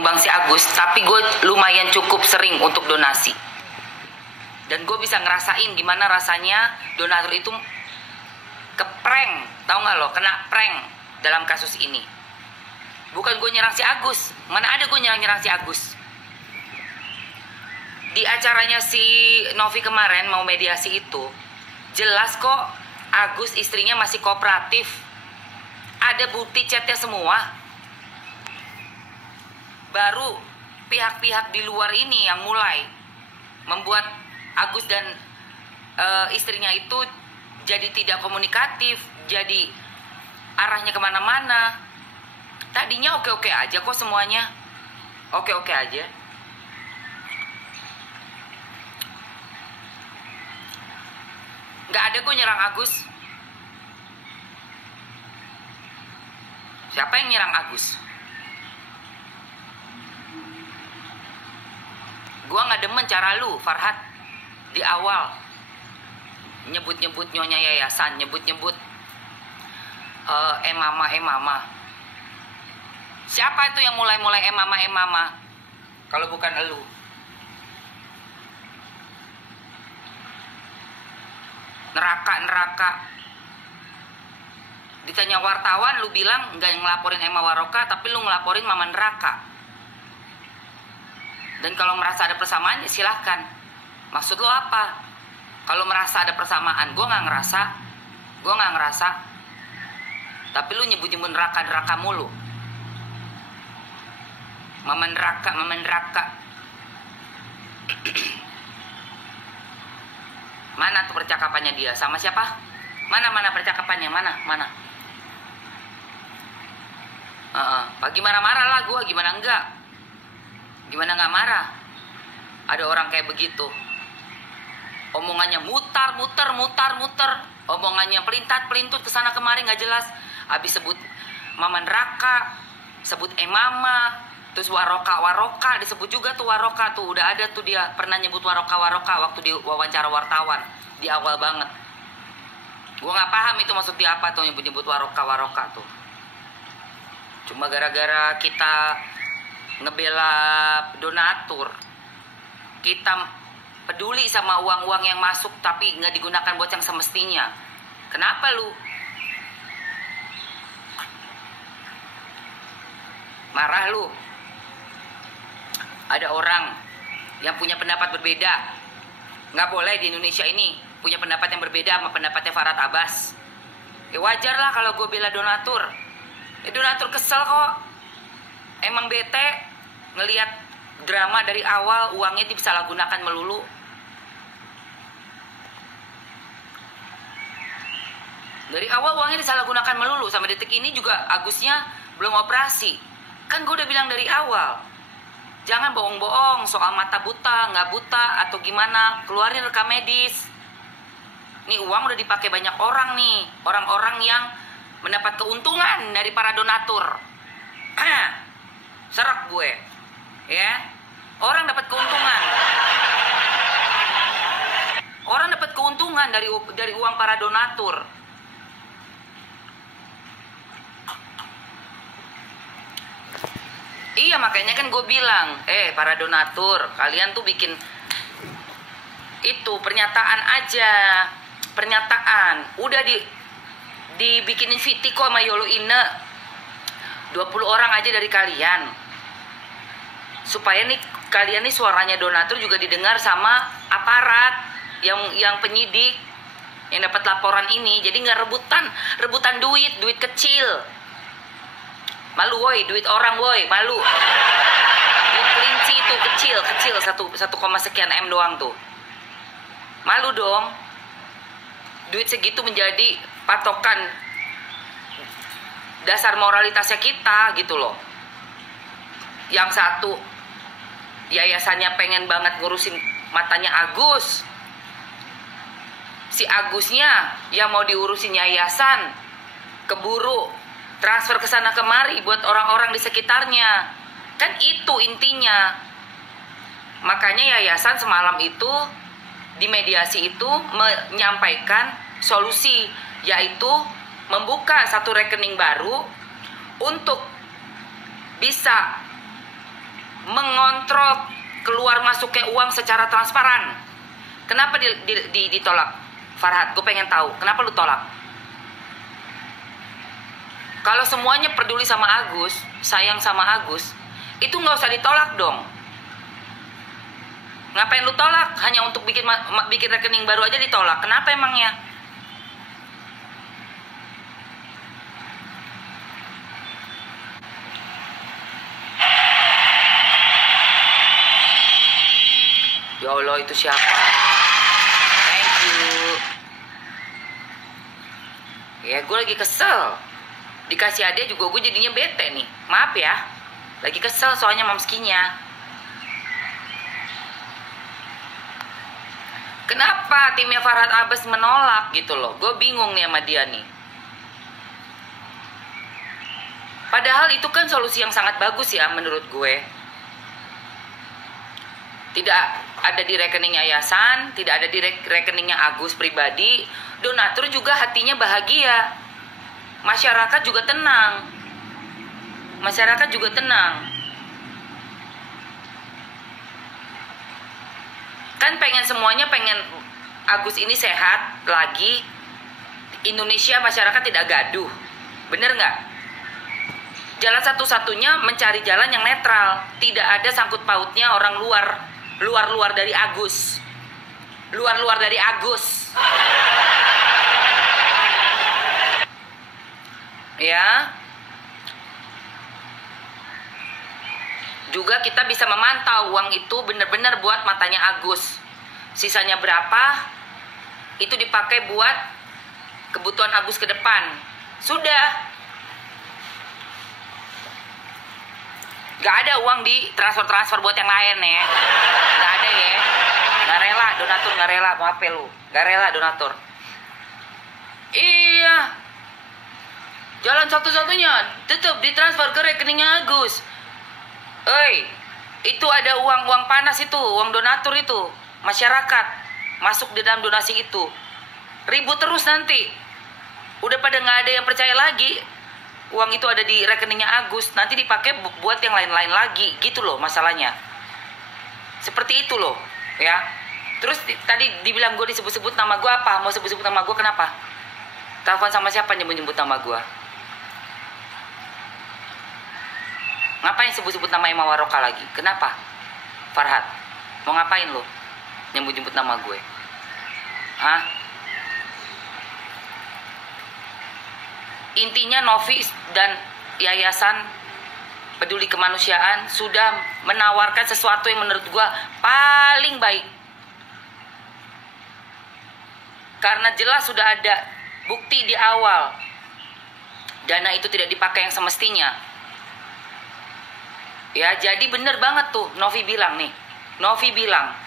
Bang si Agus, tapi gue lumayan cukup sering untuk donasi. Dan gue bisa ngerasain gimana rasanya donatur itu keprank, tau gak lo, kena prank dalam kasus ini. Bukan gue nyerang si Agus, mana ada gue nyerang si Agus. Di acaranya si Novi kemarin mau mediasi itu, jelas kok Agus istrinya masih kooperatif. Ada bukti chatnya semua. Baru pihak-pihak di luar ini yang mulai membuat Agus dan istrinya itu jadi tidak komunikatif, jadi arahnya kemana-mana. Tadinya oke-oke aja kok semuanya, oke-oke aja. Nggak ada gue nyerang Agus. Siapa yang nyerang Agus? Gua nggak demen cara lu, Farhad, di awal nyebut-nyebut nyonya yayasan, nyebut-nyebut mama. Siapa itu yang mulai-mulai mama? Kalau bukan elu. Neraka. Ditanya wartawan, lu bilang nggak ngelaporin Emma Waroka, tapi lu ngelaporin mama neraka. Dan kalau merasa ada persamaan, ya silahkan. Maksud lo apa? Kalau merasa ada persamaan, gue nggak ngerasa. Tapi lu nyebut-nyebut neraka mulu. Mama neraka. Mana tuh percakapannya dia? Sama siapa? Mana percakapannya? Mana? Pagi marah-marah lah gue, gimana enggak? Gimana nggak marah? Ada orang kayak begitu. Omongannya mutar. Omongannya pelintat-pelintut kesana kemari nggak jelas. Habis sebut mama neraka, sebut mama, terus waroka disebut juga tuh waroka tuh. Udah ada tuh dia pernah nyebut waroka waktu di wawancara wartawan di awal banget. Gua nggak paham itu maksud dia apa tuh nyebut waroka tuh. Cuma gara-gara kita ngebela donatur, kita peduli sama uang-uang yang masuk tapi nggak digunakan buat yang semestinya. Kenapa lu marah lu? Ada orang yang punya pendapat berbeda. Nggak boleh di Indonesia ini punya pendapat yang berbeda sama pendapatnya Farhad Abbas. Ya wajar lah kalau gue bela donatur. Donatur kesel kok. Emang bete ngelihat drama dari awal, uangnya disalahgunakan melulu. Dari awal uangnya disalahgunakan melulu. Sampai detik ini juga Agusnya belum operasi. Kan gue udah bilang dari awal, jangan bohong-bohong soal mata buta, nggak buta atau gimana. Keluarin rekam medis. Nih uang udah dipakai banyak orang nih. Orang-orang yang mendapat keuntungan dari para donatur. Serak gue, ya. Orang dapat keuntungan dari uang para donatur. Iya, makanya kan gue bilang, para donatur, kalian tuh bikin itu pernyataan aja, udah dibikinin VT kok sama Yolo Ine, 20 orang aja dari kalian. Supaya nih kalian nih suaranya donatur juga didengar sama aparat yang penyidik yang dapat laporan ini. Jadi nggak rebutan duit kecil. Malu woi, duit orang woi, malu. Duit kelinci itu kecil 1, sekian M doang tuh. Malu dong. Duit segitu menjadi patokan dasar moralitasnya kita gitu loh. Yang satu yayasannya pengen banget ngurusin matanya Agus. Si Agusnya yang mau diurusin yayasan keburu transfer ke sana kemari buat orang-orang di sekitarnya. Kan itu intinya. Makanya yayasan semalam itu di mediasi itu menyampaikan solusi, yaitu membuka satu rekening baru untuk bisa mengontrol keluar masuknya uang secara transparan. Kenapa ditolak? Farhad, gue pengen tahu, kenapa lu tolak? Kalau semuanya peduli sama Agus, sayang sama Agus, itu nggak usah ditolak dong. Ngapain lu tolak? Hanya untuk bikin rekening baru aja ditolak. Kenapa emangnya? Ya Allah, itu siapa? Thank you. Ya, gue lagi kesel. Dikasih hadiah juga gue jadinya bete nih. Maaf ya. Lagi kesel soalnya mamskinya. Kenapa timnya Farhad Abbas menolak gitu loh? Gue bingung nih sama dia nih. Padahal itu kan solusi yang sangat bagus ya menurut gue. Tidak ada di rekening yayasan, tidak ada di rekeningnya Agus pribadi. Donatur juga hatinya bahagia. Masyarakat juga tenang. Masyarakat juga tenang. Kan semuanya pengen Agus ini sehat lagi. Indonesia masyarakat tidak gaduh. Bener nggak? Jalan satu-satunya mencari jalan yang netral. Tidak ada sangkut pautnya orang luar dari Agus. Luar dari Agus. Ya. Juga kita bisa memantau uang itu benar-benar buat matanya Agus. Sisanya berapa? Itu dipakai buat kebutuhan Agus ke depan. Sudah. Gak ada uang di transfer buat yang lain ya. Gak ada ya. Gak rela donatur, gak rela. Maaf ya lu. Gak rela donatur. Iya. Jalan satu-satunya tetap ditransfer ke rekeningnya Agus. Itu ada uang panas itu, uang donatur itu. Masyarakat masuk di dalam donasi itu. Ribut terus nanti. Udah pada nggak ada yang percaya lagi. Uang itu ada di rekeningnya Agus, nanti dipakai buat yang lain-lain lagi, gitu loh masalahnya. Seperti itu loh, ya. Terus tadi dibilang gue disebut-sebut nama gue apa? Mau sebut-sebut nama gue kenapa? Telepon sama siapa nyebut-nyebut nama gue? Ngapain sebut-sebut nama Emma Waroka lagi? Kenapa? Farhad, mau ngapain lo? Nyebut-nyebut nama gue? Hah? Intinya Novi dan Yayasan Peduli Kemanusiaan sudah menawarkan sesuatu yang menurut gue paling baik. Karena jelas sudah ada bukti di awal. Dana itu tidak dipakai yang semestinya. Ya, jadi bener banget tuh Novi bilang nih. Novi bilang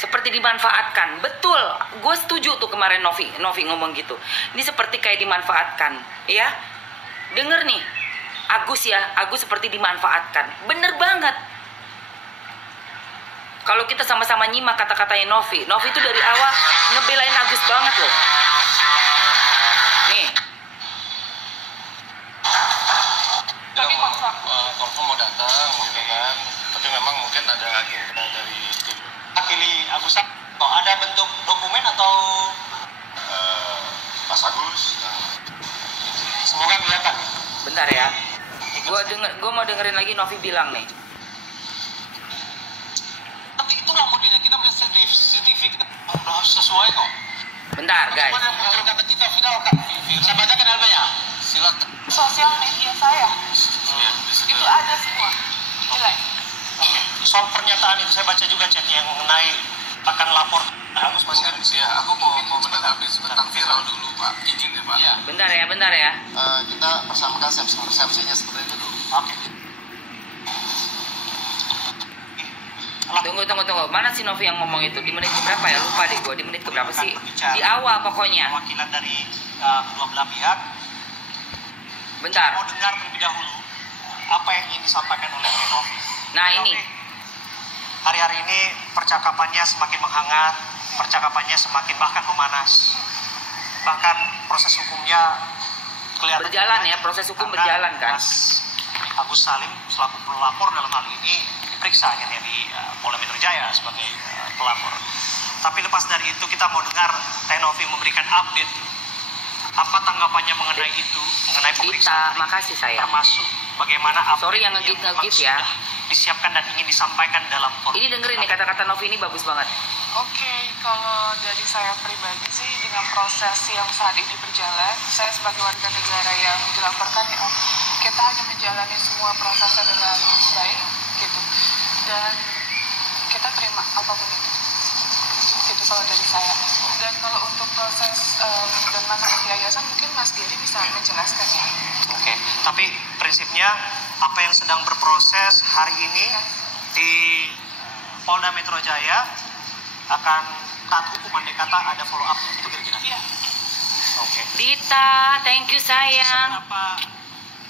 seperti dimanfaatkan. Betul, gue setuju tuh kemarin Novi ngomong gitu. Ini seperti kayak dimanfaatkan, ya. Denger nih, Agus seperti dimanfaatkan. Bener banget. Kalau kita sama-sama nyimak kata-katanya Novi itu dari awal ngebelain Agus banget loh. Nih. Konfirm mau datang gitu kan, tapi memang mungkin ada lagi dari tim pilih Agus. Ada bentuk dokumen atau Mas Agus. semoga kelihatan. Bentar ya. Gue mau dengerin lagi Novi bilang nih. Tapi itulah modelnya, kita melihat sertifikat udah sesuai kok. Bentar guys. Kata kita final kan. Saya bacakan albumnya. Silakan. Sosial media saya itu ada semua jelek. Soal pernyataan itu saya baca juga chatnya yang mengenai akan lapor Agus masih ada. Ya, aku mau menanggapi tentang viral dulu Pak, izin ya Pak. Ya. Bentar ya. Kita persamakan persepsinya seperti itu dulu. Oke. Tunggu. Mana si Novi yang ngomong itu? Di menit keberapa ya? Lupa deh gue. Di menit keberapa sih? Di awal pokoknya. Wakilan dari kedua belah pihak. Bentar. Mau dengar terlebih dahulu apa yang ingin disampaikan oleh Novi. Nah ini. Hari-hari ini percakapannya semakin menghangat, percakapannya semakin bahkan memanas. Bahkan proses hukumnya kelihatan Berjalan ya, proses hukum berjalan kan? Agus Salim selaku pelapor dalam hal ini diperiksa akhirnya di Polda Metro Jaya sebagai pelapor. Tapi lepas dari itu kita mau dengar Tenovi memberikan update apa tanggapannya mengenai itu, mengenai pemeriksaan. Makasih sayang. Termasuk bagaimana update Sorry yang ngegit ya. Disiapkan dan ingin disampaikan dalam forum. Ini dengerin nih kata-kata Novi ini bagus banget. Oke, kalau dari saya pribadi sih dengan proses yang saat ini berjalan, saya sebagai warga negara yang dilaporkan ya, kita hanya menjalani semua prosesnya dengan baik gitu, dan kita terima apapun itu. Gitu kalau dari saya. Dan kalau untuk proses dan masalah yayasan mungkin Mas Giri bisa menjelaskan ya. Oke, tapi prinsipnya apa yang sedang berproses hari ini di Polda Metro Jaya akan taat hukum, andai kata ada follow up itu kira-kira. Iya. Oke. Dita, thank you sayang. Kenapa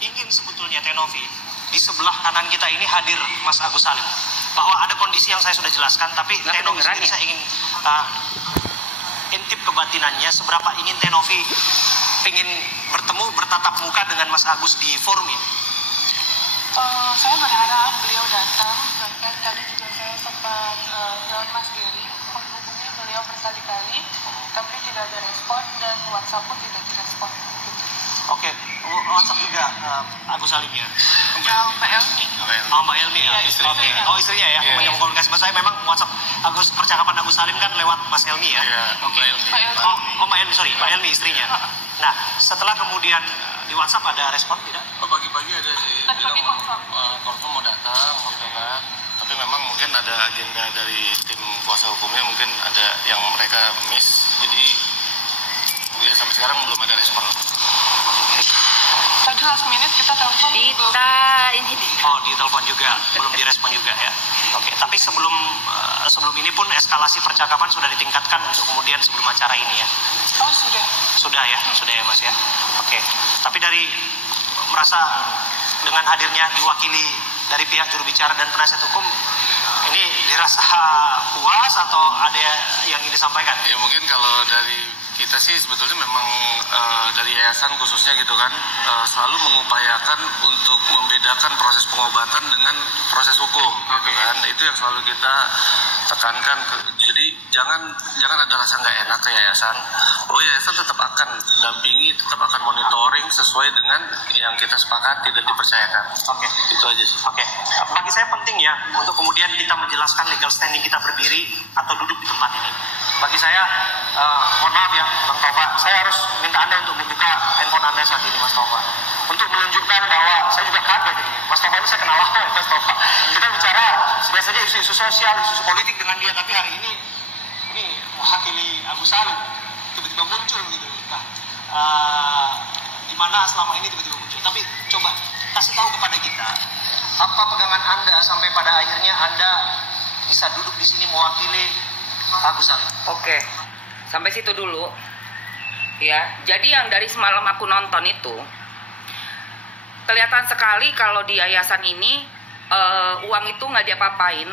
ingin sebetulnya Tenovi di sebelah kanan kita ini hadir Mas Agus Salim? Bahwa ada kondisi yang saya sudah jelaskan, tapi Nggak Tenovi kedengeran sendiri ya? saya ingin intip kebatinannya seberapa ingin Tenovi ingin bertemu bertatap muka dengan Mas Agus di forum ini. Saya berharap beliau datang, bahkan tadi juga saya sempat lewat Mas Giri menghubungi beliau berkali-kali, tapi tidak ada respon dan WhatsApp pun tidak direspon. Oke, WhatsApp juga Agus Salim ya. Yang Mbak Elmi. Oh, Mbak Elmi ya. Iya, istrinya. Oke. Oh, istrinya ya. Yang komunikasi sama saya memang WhatsApp percakapan Agus Salim kan lewat Mas Elmi ya. Iya, Oke. Mbak Elmi. Mbak Elmi. Oh, Mbak Elmi, sorry, Mbak Elmi istrinya. Nah, setelah kemudian di WhatsApp ada respon tidak? Pagi-pagi ada Tadi pagi confirm. confirm mau datang gitu kan. Tapi memang mungkin ada agenda dari tim kuasa hukumnya, mungkin ada yang mereka miss. Jadi ya sampai sekarang belum ada respon. Tadi last minute kita telepon. Dita, ini Dita. Oh, di telepon juga, belum direspon juga ya. Oke, tapi sebelum ini pun eskalasi percakapan sudah ditingkatkan untuk kemudian sebelum acara ini ya. Oh sudah. Sudah ya Mas ya. Oke. Tapi dari merasa dengan hadirnya diwakili dari pihak juru bicara dan penasihat hukum, ini dirasa puas atau ada yang ingin disampaikan? Ya mungkin kalau dari kita sih sebetulnya memang dari yayasan khususnya gitu kan selalu mengupayakan untuk membedakan proses pengobatan dengan proses hukum gitu kan. Itu yang selalu kita tekankan jadi jangan ada rasa nggak enak ke yayasan. Yayasan tetap akan dampingi, tetap akan monitoring sesuai dengan yang kita sepakati dan dipercayakan. Oke. Itu aja sih. Oke. Bagi saya penting ya untuk kemudian kita menjelaskan legal standing kita berdiri atau duduk di tempat ini. Bagi saya, mohon maaf ya Bang Tova, saya harus minta Anda untuk membuka handphone Anda saat ini Mas Tova, untuk menunjukkan bahwa saya juga kaget ini. Mas Tova ini saya kenal lama Mas Tova. Kita bicara biasanya isu-isu sosial, isu-isu politik dengan dia, tapi hari ini mewakili Agus Salim tiba-tiba muncul gitu. Nah, di mana selama ini tiba-tiba muncul. Tapi coba kasih tahu kepada kita apa pegangan Anda sampai pada akhirnya Anda bisa duduk di sini mewakili Agus Salim. Oke, sampai situ dulu. Ya, jadi yang dari semalam aku nonton itu kelihatan sekali kalau di yayasan ini uang itu nggak diapa-apain.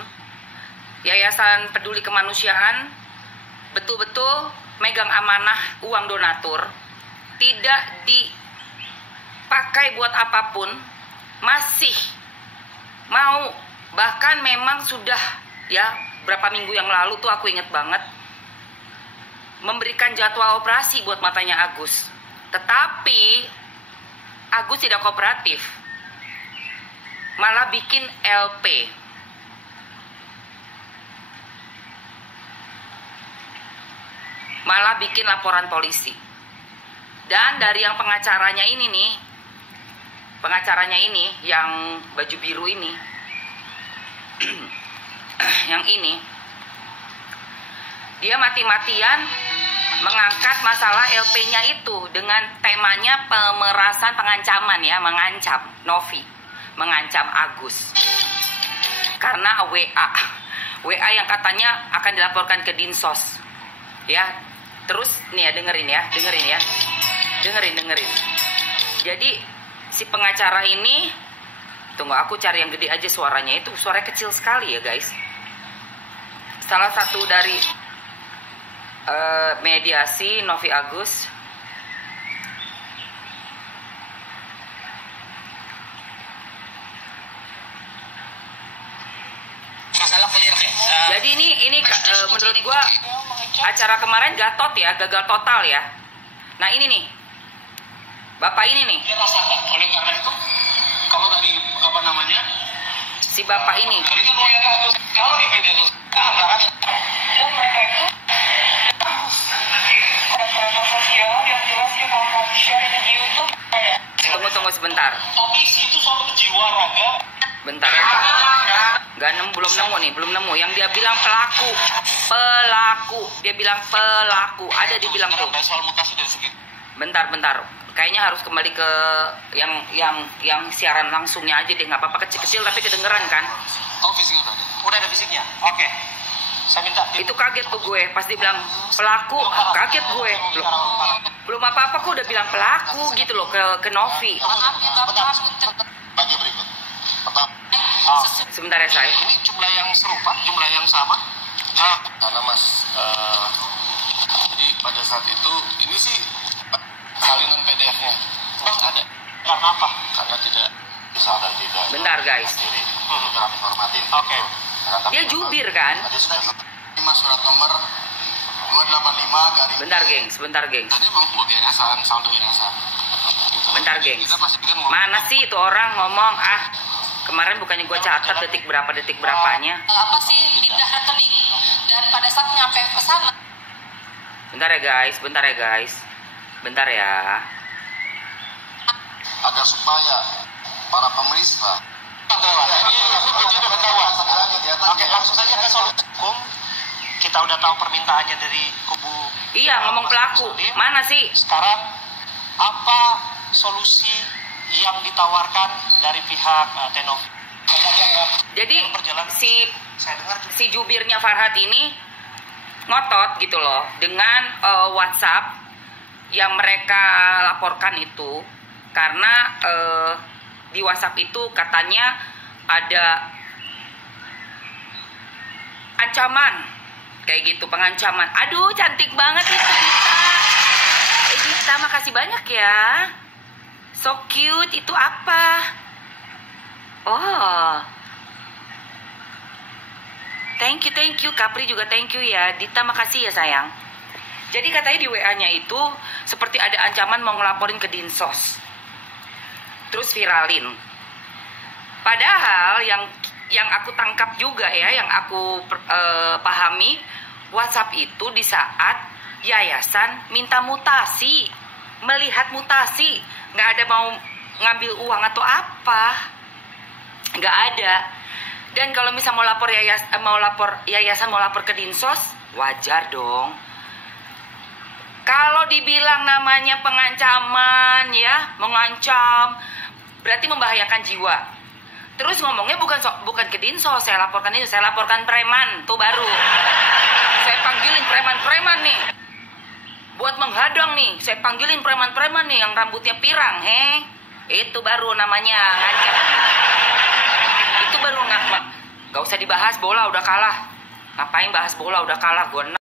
Yayasan Peduli Kemanusiaan betul-betul megang amanah uang donatur, tidak dipakai buat apapun, masih mau, bahkan memang sudah ya berapa minggu yang lalu tuh aku inget banget memberikan jadwal operasi buat matanya Agus, tetapi Agus tidak kooperatif, malah bikin LP. Malah bikin laporan polisi. Dan dari yang pengacaranya ini yang baju biru ini, yang ini, dia mati-matian mengangkat masalah LP-nya itu dengan temanya pemerasan, pengancaman ya, mengancam Novi, mengancam Agus. Karena WA yang katanya akan dilaporkan ke Dinsos. Ya, terus nih ya, dengerin. Jadi si pengacara ini, tunggu aku cari yang gede aja suaranya, itu suaranya kecil sekali ya guys. Salah satu dari mediasi Novi Agus. clear nih. Jadi ini menurut gua acara kemarin gatot ya, gagal total ya. Nah ini nih, bapak ini nih, Dia rasakan. Oleh karena itu, kalau dari apa namanya, si bapak ini. dari itu kalau di media sosial antara Dan mereka itu ada sosial yang jelas kita akan share di YouTube. Tunggu sebentar. tapi itu soal jiwa raga. Bentar. Belum nemu. Yang dia bilang pelaku. Dia bilang pelaku. Ada dibilang tuh. Soal mutasi dari segi. Bentar. Kayaknya harus kembali ke yang siaran langsungnya aja deh. Nggak apa-apa kecil-kecil tapi kedengeran kan. Oh, fisiknya udah ada. Udah ada fisiknya. Oke. Saya minta. Itu kaget tuh gue. Pas dia bilang pelaku, kaget gue. Belum apa-apa kok udah bilang pelaku gitu loh ke Novi. Bagi berikut. Pertama. Sebentar ya saya. Ini jumlah yang serupa, jumlah yang sama. Karena Mas, jadi pada saat itu ini sih salinan PDF-nya Bang ada. Karena apa? Karena tidak bisa dan tidak. Bentar guys. Jadi kami hormatin. Oke. Dia jubir kan? Tadi sudah 5 surat nomor 285 garis. Sebentar gengs. Tadi mau yayasan, saldo yayasan. Gitu. Bentar gengs. Kita pasti kan mau. Mana sih itu orang ngomong kemarin bukannya gue catat detik berapanya. Apa sih pindah rekening dan pada saat nyampe ke sana. Bentar ya guys. Agar supaya para pemerintah ini ketahuan. Oke, langsung saja ke solusi hukum. Kita udah tahu permintaannya dari kubu. Iya, ngomong pelaku. Mana sih? Sekarang apa solusi yang ditawarkan dari pihak Tenov? Jadi si jubirnya Farhad ini ngotot gitu loh dengan WhatsApp yang mereka laporkan itu karena di WhatsApp itu katanya ada ancaman kayak gitu, pengancaman. Aduh cantik banget itu Dita, makasih banyak ya, so cute. Itu apa? Oh, thank you Kapri juga thank you ya. Dita makasih ya sayang. Jadi katanya di WA-nya itu seperti ada ancaman mau ngelaporin ke Dinsos. Terus viralin. Padahal yang aku tangkap juga ya, yang aku pahami, WhatsApp itu di saat yayasan minta mutasi, melihat mutasi, nggak ada mau ngambil uang atau apa, nggak ada. Dan kalau misal mau lapor yayasan mau lapor ke Dinsos, wajar dong. Kalau dibilang namanya pengancaman ya, mengancam, berarti membahayakan jiwa. Terus ngomongnya bukan ke Dinsos, saya laporkan ini, saya laporkan preman, tuh baru. Saya panggilin preman-preman nih. Buat menghadang nih, saya panggilin preman-preman nih yang rambutnya pirang, Itu baru namanya ngancam. Itu baru gak usah dibahas, bola udah kalah. Ngapain bahas bola, udah kalah, gue 6